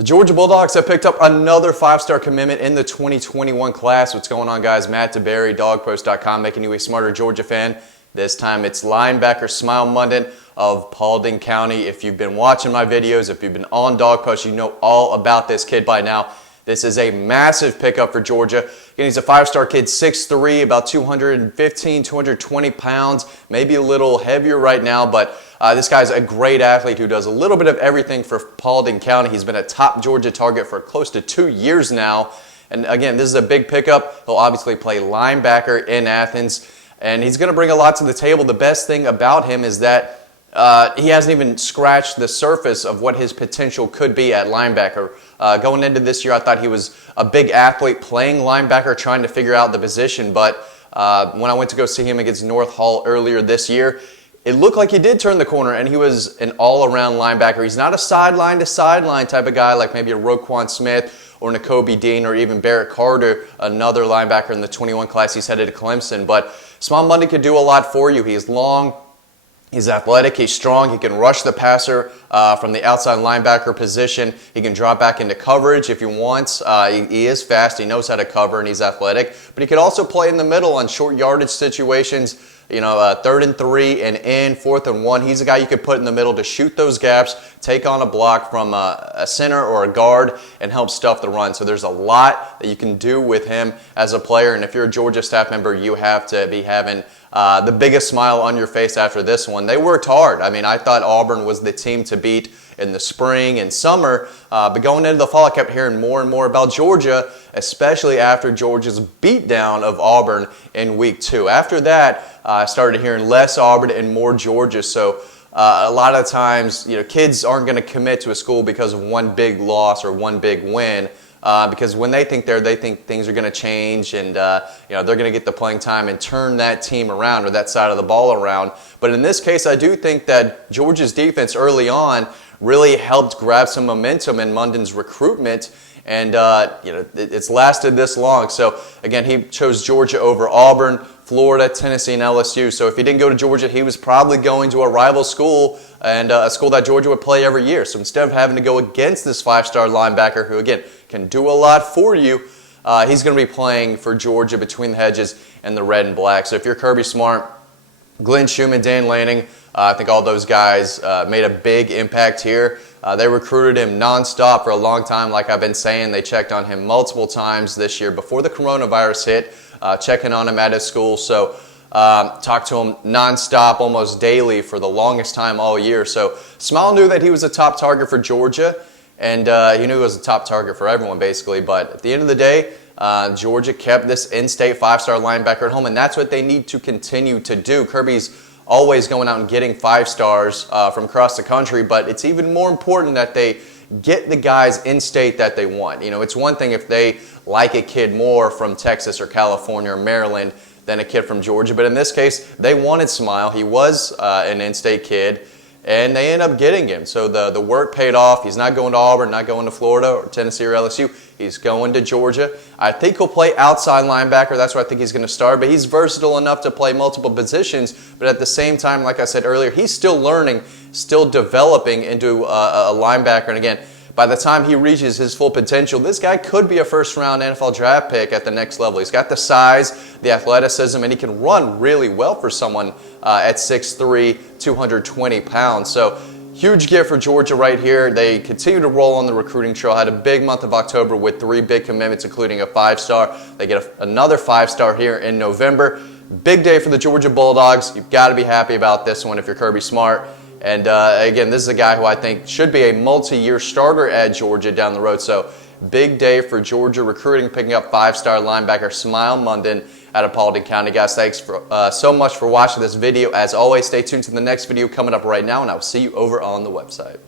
The Georgia Bulldogs have picked up another five-star commitment in the 2021 class. What's going on, guys? Matt DeBerry, DawgPost.com, making you a smarter Georgia fan. This time it's linebacker Smael Mondon of Paulding County. If you've been watching my videos, if you've been on Dawg Post, you know all about this kid by now. This is a massive pickup for Georgia. Again, he's a five-star kid, 6'3", about 215, 220 pounds, maybe a little heavier right now, but this guy's a great athlete who does a little bit of everything for Paulding County. He's been a top Georgia target for close to 2 years now. And again, this is a big pickup. He'll obviously play linebacker in Athens, and he's going to bring a lot to the table. The best thing about him is that he hasn't even scratched the surface of what his potential could be at linebacker. Going into this year, I thought he was a big athlete playing linebacker, trying to figure out the position. But when I went to go see him against North Hall earlier this year, it looked like he did turn the corner, and he was an all-around linebacker. He's not a sideline-to-sideline type of guy like maybe a Roquan Smith or Nakobe Dean or even Barrett Carter, another linebacker in the 21 class. He's headed to Clemson. But Smael Mondon could do a lot for you. He's long. He's athletic, he's strong, he can rush the passer from the outside linebacker position. He can drop back into coverage if he wants. He is fast, he knows how to cover, and he's athletic. But he could also play in the middle on short yardage situations, 3rd and 3 and in, 4th and 1. He's a guy you could put in the middle to shoot those gaps, take on a block from a center or a guard, and help stuff the run. So there's a lot that you can do with him as a player. And if you're a Georgia staff member, you have to be having the biggest smile on your face after this one. They worked hard. I mean, I thought Auburn was the team to beat in the spring and summer, but going into the fall, I kept hearing more and more about Georgia, especially after Georgia's beatdown of Auburn in week 2. After that, I started hearing less Auburn and more Georgia. So a lot of times, kids aren't going to commit to a school because of one big loss or one big win. Because when they think they think things are going to change, and they're going to get the playing time and turn that team around or that side of the ball around. But in this case, I do think that Georgia's defense early on really helped grab some momentum in Mondon's recruitment, and it's lasted this long. So again, he chose Georgia over Auburn, Florida, Tennessee, and LSU. So if he didn't go to Georgia, he was probably going to a rival school, and a school that Georgia would play every year. So instead of having to go against this five-star linebacker who, again, can do a lot for you, he's going to be playing for Georgia between the hedges and the red and black. So if you're Kirby Smart, Glenn Schumann, Dan Lanning, I think all those guys made a big impact here. They recruited him nonstop for a long time. Like I've been saying, they checked on him multiple times this year before the coronavirus hit, checking on him at his school. So talked to him nonstop, almost daily for the longest time all year. So Smael knew that he was a top target for Georgia, and he knew he was a top target for everyone basically. But at the end of the day, Georgia kept this in-state five-star linebacker at home, and that's what they need to continue to do. Kirby's always going out and getting five stars from across the country, but it's even more important that they get the guys in-state that they want. It's one thing if they like a kid more from Texas or California or Maryland than a kid from Georgia, but in this case, they wanted Smael. He was an in-state kid, and they ended up getting him. So the work paid off. He's not going to Auburn, not going to Florida or Tennessee or LSU. He's going to Georgia. I think he'll play outside linebacker. That's where I think he's going to start. But he's versatile enough to play multiple positions. But at the same time, like I said earlier, he's still learning, still developing into a linebacker. And again, by the time he reaches his full potential, this guy could be a first-round NFL draft pick at the next level. He's got the size, the athleticism, and he can run really well for someone at 6'3", 220 pounds. So huge gift for Georgia right here. They continue to roll on the recruiting trail. Had a big month of October with 3 big commitments, including a 5-star. They get another 5-star here in November. Big day for the Georgia Bulldogs. You've got to be happy about this one if you're Kirby Smart. And again, this is a guy who I think should be a multi-year starter at Georgia down the road. So big day for Georgia recruiting, picking up 5-star linebacker Smael Mondon out of Paulding County. Guys, thanks so much for watching this video. As always, stay tuned to the next video coming up right now, and I will see you over on the website.